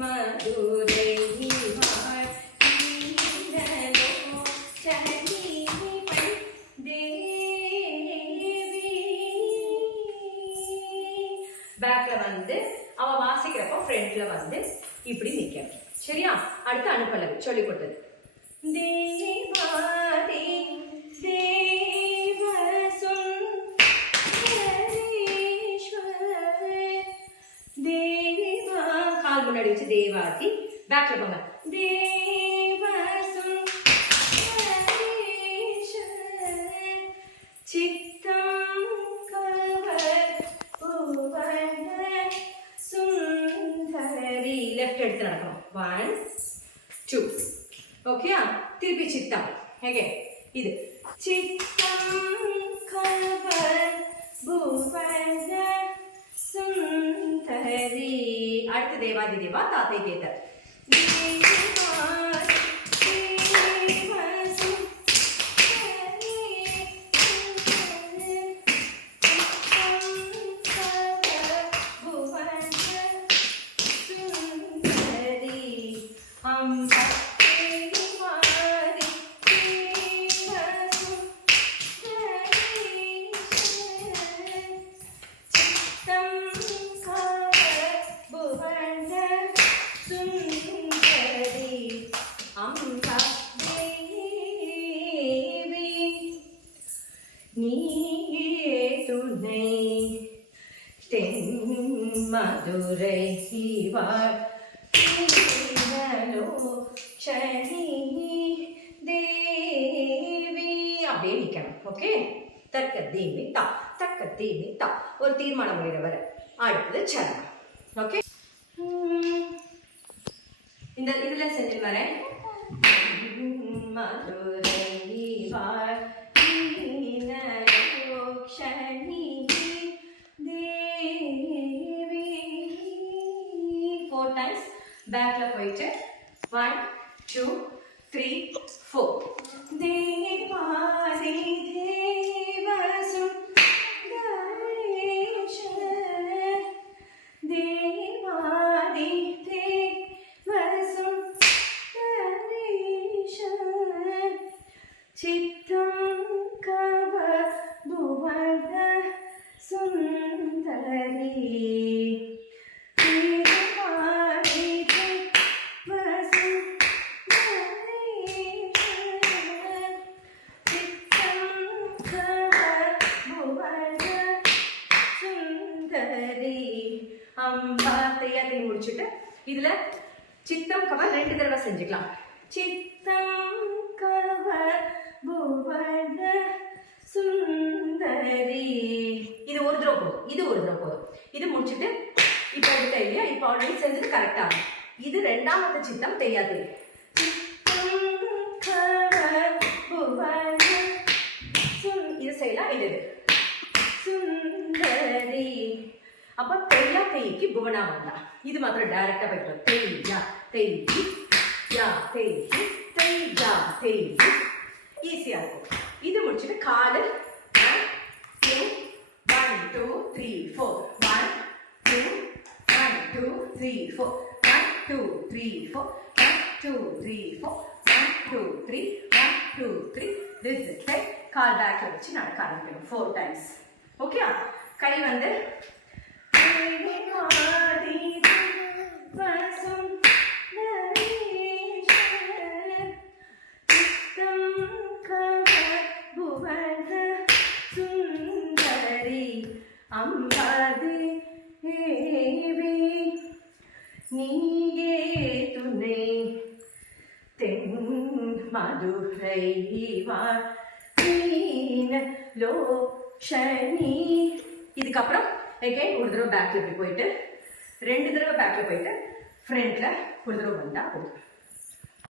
மதுரை பேக்ல வந்து அவ வாசிக்கிறப்ப ஃப்ரண்ட்ல வந்து இப்படி நிக்கணும். சரியா? அடுத்து அனுப்பலவி சொல்லி கொடுத்தது. தேவாதி தேவா கால் முன்னாடி வச்சு தேவாதி பேக்ல போங்க. லெஃப்ட் எடுத்து நடக்கணும். 1 2 ஓகேயா? திருப்பி சித்தம் அகைன். இது சித்தம் கவர் புவன சுந்தரி. அடுத்து தேவாதி தேவா தாத்தை கேத்தர். மதுரை தேவி அப்படியே நிக்கணும். ஓகே? தக்க தேவி தா தக்க தேவி தா. ஒரு தீர்மானம் வர அடுத்தது சரணம். ஓகே? இந்த இதுல செஞ்சு வரேன். மதுரை பேக்ல போயிட்டு 1 2 3 4 தேவாதி தேவசும் கணேஷ தேவாதி தேவசும் கணேஷ சித்தம் கவ புவன சுந்தரி. வார்த்தையாத்தை முடிச்சுட்டு இதுல சித்தம் கவர் 2 தடவை செஞ்சுக்கலாம். சித்தம் கவர் புவன சுந்தரி. இது ஒரு தடவை போதும், இது ஒரு தடவை போதும். இது முடிச்சுட்டு இப்ப எடுத்த இல்லையா, இப்ப ஆல்ரெடி செஞ்சது கரெக்டா. இது 2வது சித்தம் தெரியாது. இது செய்யலாம். இது சுந்தரி. அப்ப தெய்யா தெய்க்கு புவனா வந்தா. இது மாத்திரம் டைரக்டா போயிடும். தெய்யா தெய்யி யா தெய்யி தெய்யா தெய்யி. ஈஸியா இருக்கும். இது முடிச்சுட்டு காலு 1 2 3 4 1 2 1 2 3 4 1 2 3 4 1 2 3 4 1 2 3 1 2 3. This is it. கால் பேக்ல வச்சு நடக்க ஆரம்பிக்கணும் 4 times. ஓகே? கை வந்து நீயே துணை தென் மதுரை லோஷனி. இதுக்கப்புறம் again ஒரு தடவை பேக்ல இப்படி போயிட்டு 2 தடவை பேக்ல போயிட்டு ஃப்ரண்ட்ல ஒரு தடவை வந்தா போதும்.